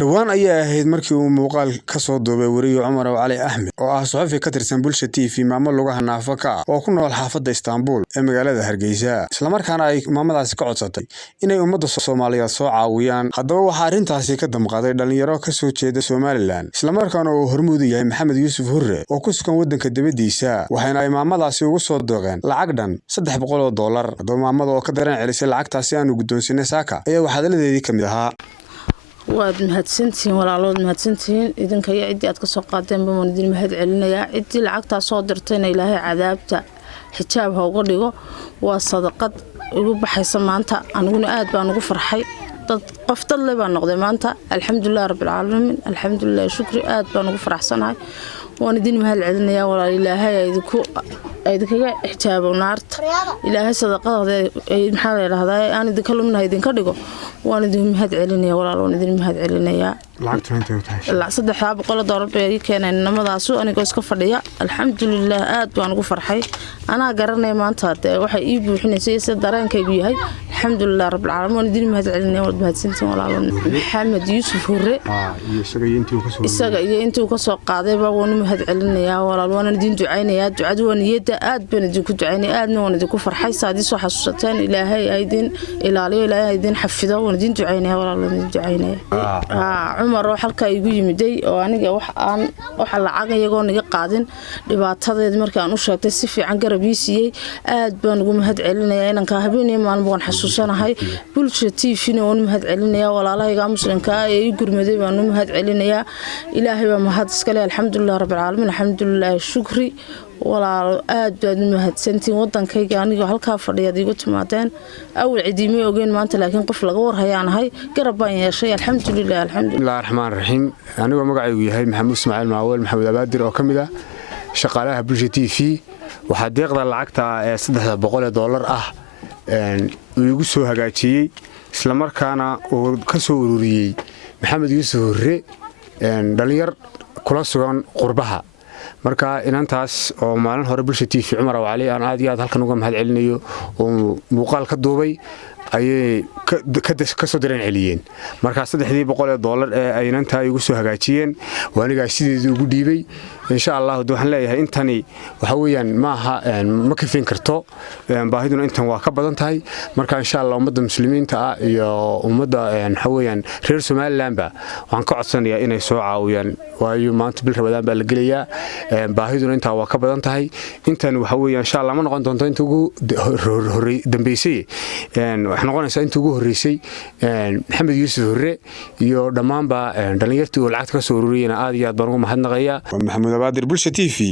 dhawaan ayaa ahayd markii uu muuqaal ka soo duubay wariye Cumar Cali Axmed oo ah suxufi ka tirsan Bulsha TV maamo lugaha naafaka ah oo ku nool xaafadda Istanbul ee magaalada Hargeysa isla markaana ay maamadaasi ka codsatay inay ummadda Soomaaliyeed soo caawiyaan. Haddaba waxa arrintaasi ka damqaday dhalinyaro ka soo jeeda Somaliland isla markaana uu hormuud u yahay Maxamed Yuusuf Hurre oo ku sugan waddanka dibadiisa, waxayna ay maamadaasi ugu soo doogeen lacag dhan $300. Haddaba maamada oo ka dareen celisay lacagtaasi aanu guddoonsinay saaka ayaa waxaadaladeedii ka mid ahaa. waad mahadsantihiin walaalood mahadsantihiin idinka iyo cidii aad ka soo qaadeen baan idin mahad celinayaa. cidii lacagta soo dirtayna Ilaahay cadaabta xijaab ha uga dhigo. waa sadaqad ugu baxaysa maanta, aniguna aad baan ugu farxay. qof dad leh baan noqday maanta. alxamdulillaah rabbil caalamiin, alxamdulillaah shukri, aad baan ugu faraxsanahay. waan idin mahad celinayaa walaal. Ilaahay idinkaga xijaabo naarta. Ilaahay sadaqada maxaa la yiraahdaa aan idinka luminahay idinka dhigo. waan idin mahad celinayaa walaal, waan idin mahad celinayaa. $300 bay keeneen namadaas anigoo iska fadhiya. alxamdulillaah aad baan ugu farxay. anaa garanay maanta waxa ii buuxinaysay sida dareenkaygu yahay. alxamdulillaah rabbil caalamiin, waan idin mahad celinayaa. wad mahadsantiin walaal. Maxamed Yuusuf Hurre isaga iyo intii uu ka soo qaaday baa waan mahad celinayaa walaal. waan idin ducaynayaa. ducadu waa niyada, aad baan idinku ducaynayaa. aadna waan idinku farxay saadii soo xasuusateen. Ilaahay idin ilaaliyo, Ilaahay idin xafido. waan idin ducaynayaa walaal, waan idin ducaynayaa. Cumar oo halka igu yimiday oo aniga waxa lacag iyagoo niga qaadin dhibaatadeed markii aan u sheegtay si fiican garab ii siiyay. aad baan ugu mahad celinayaa. inanka habeenii maalmo waan xasuusanahay. Bulsha TV-na waan mahad celinayaa. walaalahayga muslimka ah ee ii gurmaday baan u mahad celinayaa. Ilaahay baa mahad iska leh. alxamdulillaah rabbil caalamiin, alxamdulillaah shukri. walaalo aad baad mahadsantiin. wadankayga aniga halka fadhiyaad igu timaadeen. awal ciidimay ogeen maanta, laakiin qof laga war hayanahay garab baan yeeshay. alxamdulillaah alxamdulillaah rahmaan rahiim. aniga magacaygu yahay Maxamuud Ismaaciil Maawel Maxamed Abaadir oo kamid ah shaqaalaha Bulsha TV. waxa deeqda lacagta ee $300 ah uu igu soo hagaajiyay isla markaana uu ka soo ururiyay Maxamed Yuusuf Hurre dhalinyar kula sugan qurbaha. marka inantaas oo maalin hore Bulsha TV Cumar Cali aan aad iyo aad halkan uga mahad celinayo oo muuqaal ka duubay ayay ka soo dareen celiyeen. marka $300 ee ay inantaa igu soo hagaajiyeen waaniga sideedii ugu dhiibay. insha Allah waxaan leeyahay intani waxa weeyaan maaha ma kafin karto, baahiduna intan waa ka badan tahay. marka insha Allah ummadda muslimiinta ah iyo ummadda waxa weeyaan reer Somaliland ba waxaan ka codsanayaa inay soo caawiyaan, waayo maanta bil Ramadaan baa la gelayaa. baahiduna inta waa ka badan tahay. intan waxa weeyaan insha Allah ma noqon doonto inta ugu dambeysay. waxaan noqonaysaa inta ugu horeysay Maxamed Yuusuf Hurre iyo dhamaanba dhalinyartii oo lacag ka soo ururiyeen. aad iyo aad baan ugu mahadnaqayaa. Maxamed Abaadir, Bulsha TV.